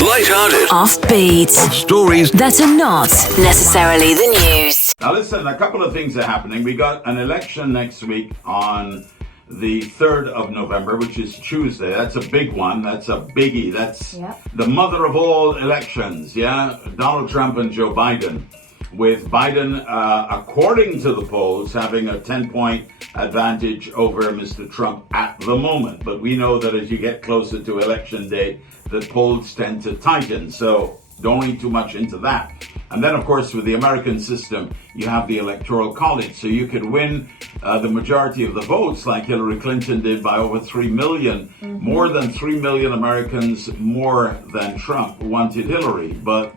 Light-hearted. Offbeat. Stories that are not necessarily the news. Now listen, a couple of things are happening. We got an election next week on the 3rd of November, which is Tuesday. That's a big one. That's a biggie. That's the mother of all elections, yeah? Donald Trump and Joe Biden. With Biden, according to the polls, having a 10-point advantage over Mr. Trump at the moment. But we know that as you get closer to election day, the polls tend to tighten. So don't read too much into that. And then, of course, with the American system, you have the Electoral College. So you could win the majority of the votes like Hillary Clinton did by over 3 million. More than 3 million Americans more than Trump wanted Hillary. But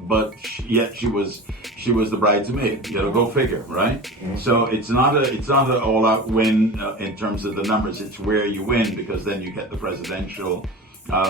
yet she was the bridesmaid. You know, go figure, right? So it's not an all-out win in terms of the numbers. It's where you win, because then you get the presidential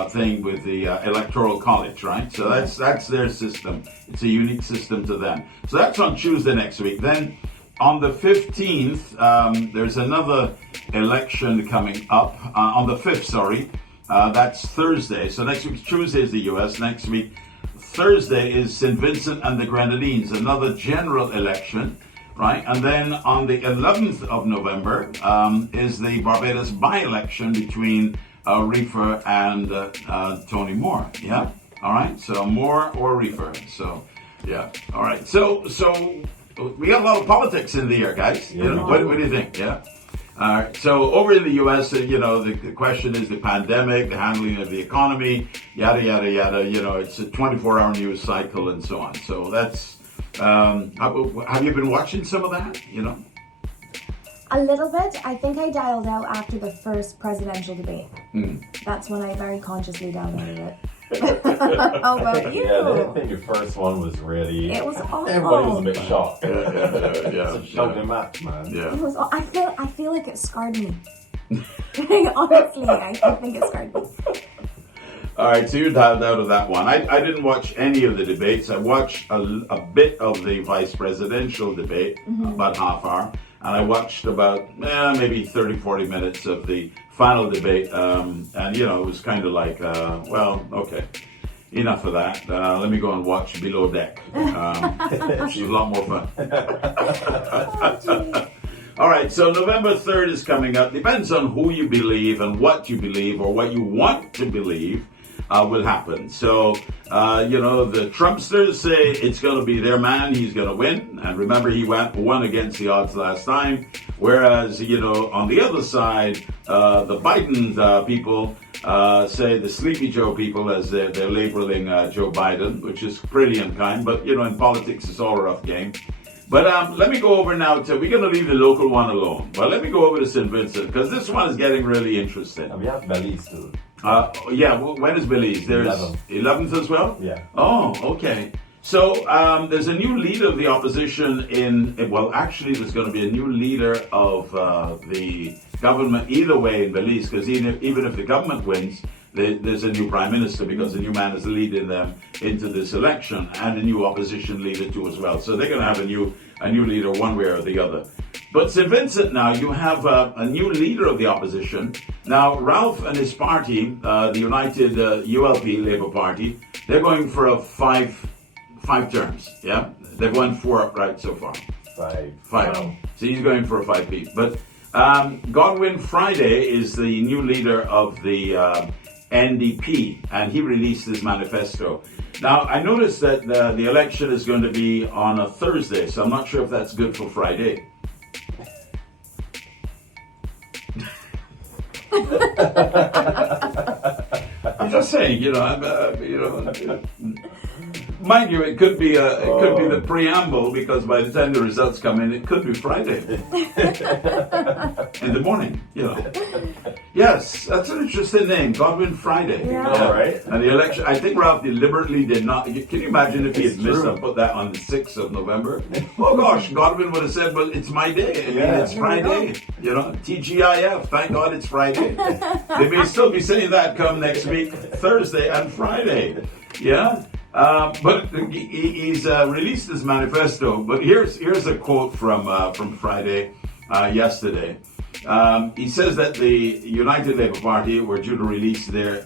thing with the Electoral College, right? So that's their system. It's a unique system to them. So that's on Tuesday next week. Then on the 15th, there's another election coming up. On the 5th, sorry. That's Thursday. So next week, Tuesday is the U.S. Next week, Thursday is St. Vincent and the Grenadines, another general election, right? And then on the 11th of November is the Barbados by-election between Reefer and Tony Moore. Yeah. All right. So Moore or Reefer. So yeah. All right. So we got a lot of politics in the air, guys. Yeah, you know, what do you think? Yeah. All right. So over in the U.S., the question is the pandemic, the handling of the economy, yada yada yada. You know, it's a 24-hour news cycle and so on. So that's. Have you been watching some of that? You know. A little bit. I think I dialed out after the first presidential debate. That's when I very consciously downloaded it. How about you? Yeah, I think your first one was really... It was awful. Everybody was a bit shocked. Yeah. It's a shocking match, man. Yeah. It was. I feel like it scarred me. Honestly, I think it scarred me. All right, so you're dialed out of that one. I didn't watch any of the debates. I watched a bit of the vice presidential debate, about half hour. And I watched about maybe 30, 40 minutes of the final debate. And, it was kind of like, okay, enough of that. Let me go and watch Below Deck. Which was a lot more fun. All right, so November 3rd is coming up. Depends on who you believe and what you believe or what you want to believe will happen. So, the Trumpsters say it's going to be their man. He's going to win. And remember, he won against the odds last time. Whereas, on the other side, the Biden people say the Sleepy Joe people, as they're labeling Joe Biden, which is pretty unkind. But, in politics, it's all a rough game. But let me go over now to, we're going to leave the local one alone. But let me go over to St. Vincent, because this one is getting really interesting. And we have Belize too. When is Belize? There's 11th as well? Yeah. Oh, okay. So there's a new leader of the opposition actually there's going to be a new leader of the government either way in Belize, because even if the government wins, there's a new prime minister, because the new man is leading them into this election, and a new opposition leader too as well. So they're going to have a new leader one way or the other. But St. Vincent now, you have a new leader of the opposition. Now, Ralph and his party, the United ULP Labour Party, they're going for a five terms. Yeah, they've won 4 right so far. Five. Wow. So he's going for a 5-peat. But Godwin Friday is the new leader of the NDP, and he released his manifesto. Now, I noticed that the election is going to be on a Thursday, so I'm not sure if that's good for Friday. I'm just saying, mind you, it could be the preamble, because by the time the results come in, it could be Friday in the morning. Yes, that's an interesting name, Godwin Friday. Yeah. All right. And the election, I think Ralph deliberately did not. Can you imagine if he had missed and put that on the 6th of November? Oh gosh, Godwin would have said, "Well, it's my day. I mean, it's Friday. TGIF. Thank God it's Friday." They may still be saying that come next week, Thursday and Friday. Yeah. But he's released his manifesto. But here's a quote from Friday, yesterday. He says that the United Labour Party were due to release their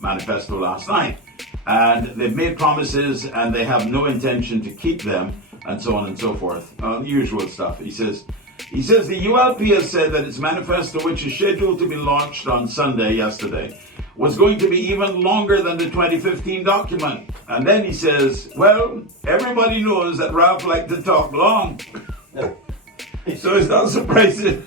manifesto last night. and they've made promises and they have no intention to keep them, and so on and so forth. The usual stuff. He says the ULP has said that its manifesto, which is scheduled to be launched on Sunday, yesterday, was going to be even longer than the 2015 document. And then he says, well, everybody knows that Ralph liked to talk long. So it's not surprising.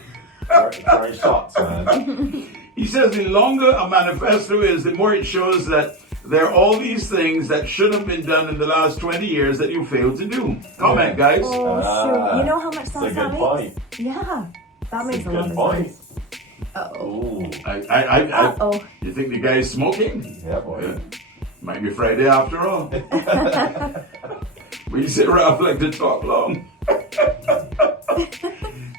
Sorry shots, man. He says the longer a manifesto is, the more it shows that there are all these things that should have been done in the last 20 years that you failed to do. Comment, guys. Oh, so you know how much That's a sense that good makes? point. Yeah, that makes a lot Good of point. sense. Uh-oh. Ooh. Uh-oh. You think the guy's smoking? Yeah, boy. Yeah. Might be Friday after all. We say Ralph like to talk long.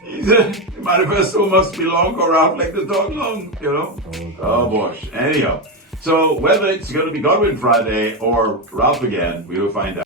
He said the manifesto must be long or Ralph like to talk long, you know? Oh, gosh. Anyhow, so whether it's going to be Godwin Friday or Ralph again, we will find out.